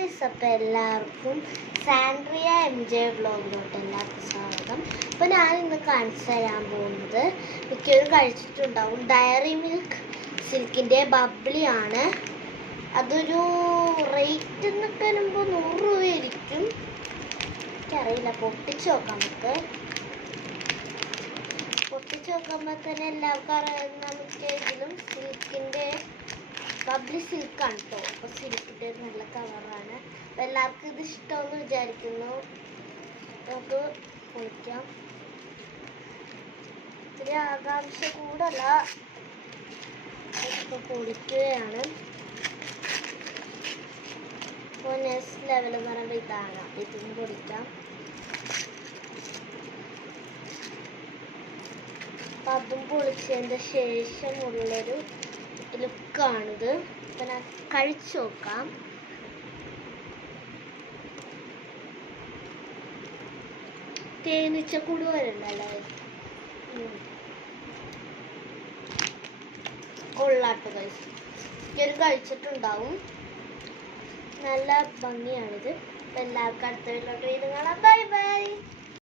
Guys, അപ്പോൾ എല്ലാവർക്കും Sandria MJ വ്ലോഗിലോട്ട് എല്ലാവർക്കും സ്വാഗതം. അപ്പോൾ ഞാൻ ഇന്ന് കാണിച്ചു തരാൻ പോകുന്നത് മിക്കവരും കഴിച്ചിട്ടുണ്ടാവും, ഡയറി മിൽക്ക് സിൽക്കിൻ്റെ ബബ്ലിയാണ്. അതൊരു റേറ്റ് എന്നൊക്കെ വരുമ്പോൾ 100 രൂപയായിരിക്കും. എനിക്കറിയില്ല, പൊട്ടിച്ച് നോക്കാം നമുക്ക്. പൊട്ടിച്ച് നോക്കുമ്പോൾ തന്നെ എല്ലാവർക്കും അറിയാവുന്ന മിക്കതിലും സിൽക്കിൻ്റെ ബബ്ലി സിൽക്കാണ് കേട്ടോ. അപ്പോൾ സിൽക്കിൻ്റെ നല്ല കളറാണ്. അപ്പോൾ എല്ലാവർക്കും ഇത് ഇഷ്ടമെന്ന് വിചാരിക്കുന്നു. നമുക്ക് പൊളിക്കാം. ഇത്തിരി ആകാംക്ഷ കൂടല്ല, ഇപ്പോൾ പൊളിക്കുകയാണ്. ഇപ്പോൾ നെക്സ്റ്റ് ലെവൽ എന്ന് പറയുമ്പോൾ ഇതാണ്. ഇതിന് പൊളിക്കാം. അപ്പം അതും പൊളിച്ചതിൻ്റെ ശേഷമുള്ളൊരു ലുക്കാണിത്. അപ്പം ഞാൻ കഴിച്ചു നോക്കാം. തേനീച്ചക്കൂട് വരുന്നല്ലേ, കൊള്ളാട്ട് കഴിച്ചു. ഇതൊരു കഴിച്ചിട്ടുണ്ടാവും. നല്ല ഭംഗിയാണിത്. അപ്പം എല്ലാവർക്കും അടുത്ത വീട്ടിലോട്ട് കാണാം. Bye bye.